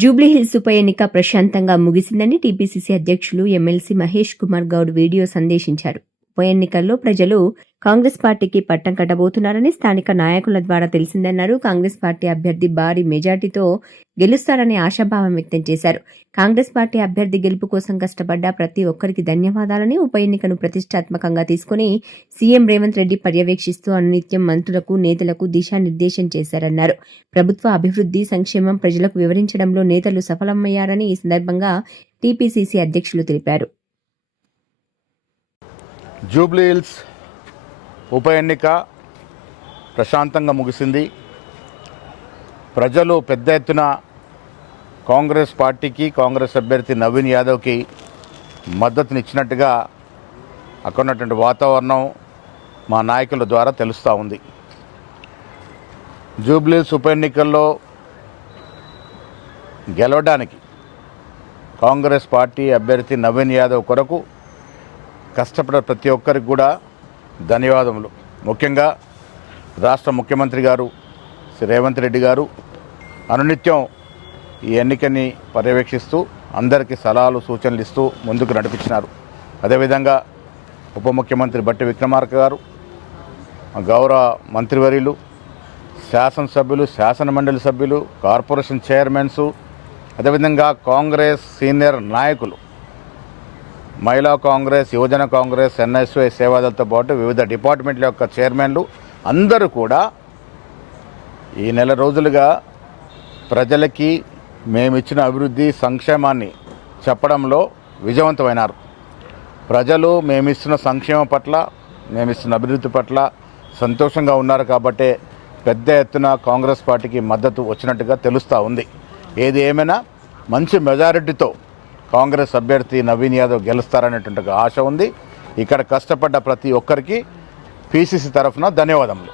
జూబ్లీహిల్స్ ఉప ఎన్నిక ప్రశాంతంగా ముగిసిందని టీపీసీసీ అధ్యక్షులు ఎమ్మెల్సీ మహేష్ కుమార్ గౌడ్ వీడియో సందేశించారు. ఉప ఎన్నికల్లో ప్రజలు కాంగ్రెస్ పార్టీకి పట్టం కట్టబోతున్నారని స్థానిక నాయకుల ద్వారా తెలిసిందన్నారు. కాంగ్రెస్ పార్టీ అభ్యర్థి భారీ మెజార్టీతో గెలుస్తారనే ఆశాభావం వ్యక్తం చేశారు. కాంగ్రెస్ పార్టీ అభ్యర్థి గెలుపు కోసం కష్టపడ్డ ప్రతి ఒక్కరికి ధన్యవాదాలని ఉప ఎన్నికను ప్రతిష్టాత్మకంగా తీసుకుని సీఎం రేవంత్ రెడ్డి పర్యవేక్షిస్తూ అనునిత్యం మంత్రులకు నేతలకు దిశానిర్దేశం చేశారన్నారు. ప్రభుత్వ అభివృద్ధి సంక్షేమం ప్రజలకు వివరించడంలో నేతలు సఫలమయ్యారని ఈ సందర్భంగా టీపీసీసీ అధ్యక్షులు తెలిపారు. జూబ్లీహిల్స్ ఉప ఎన్నిక ప్రశాంతంగా ముగిసింది. ప్రజలు పెద్ద ఎత్తున కాంగ్రెస్ పార్టీకి కాంగ్రెస్ అభ్యర్థి నవీన్ యాదవ్కి మద్దతునిచ్చినట్టుగా అక్కడ ఉన్నటువంటి వాతావరణం మా నాయకుల ద్వారా తెలుస్తూ ఉంది. జూబ్లీస్ ఉప ఎన్నికల్లో గెలవడానికి కాంగ్రెస్ పార్టీ అభ్యర్థి నవీన్ యాదవ్ కొరకు కష్టపడే ప్రతి ఒక్కరికి కూడా ధన్యవాదములు. ముఖ్యంగా రాష్ట్ర ముఖ్యమంత్రి గారు శ్రీ రేవంత్ రెడ్డి గారు అనునిత్యం ఈ ఎన్నికని పర్యవేక్షిస్తూ అందరికీ సలహాలు సూచనలు ఇస్తూ ముందుకు నడిపించినారు. అదేవిధంగా ఉప ముఖ్యమంత్రి బట్టి విక్రమార్క గారు గౌరవ మంత్రివర్యులు శాసనసభ్యులు శాసన మండలి సభ్యులు కార్పొరేషన్ చైర్మన్స్ అదేవిధంగా కాంగ్రెస్ సీనియర్ నాయకులు మహిళా కాంగ్రెస్ యువజన కాంగ్రెస్ ఎన్ఎస్వై సేవాదలతో పాటు వివిధ డిపార్ట్మెంట్ల యొక్క చైర్మన్లు అందరూ కూడా ఈ నెల రోజులుగా ప్రజలకి మేమిచ్చిన అభివృద్ధి సంక్షేమాన్ని చెప్పడంలో విజయవంతమైనారు. ప్రజలు మేమిస్తున్న సంక్షేమం పట్ల మేమిస్తున్న అభివృద్ధి పట్ల సంతోషంగా ఉన్నారు కాబట్టే పెద్ద ఎత్తున కాంగ్రెస్ పార్టీకి మద్దతు వచ్చినట్టుగా తెలుస్తూ ఉంది. ఏది ఏమైనా మంచి మెజారిటీతో కాంగ్రెస్ అభ్యర్థి నవీన్ యాదవ్ గెలుస్తారనేటువంటి ఆశ ఉంది. ఇక్కడ కష్టపడ్డ ప్రతి ఒక్కరికి పీసీసీ తరఫున ధన్యవాదములు.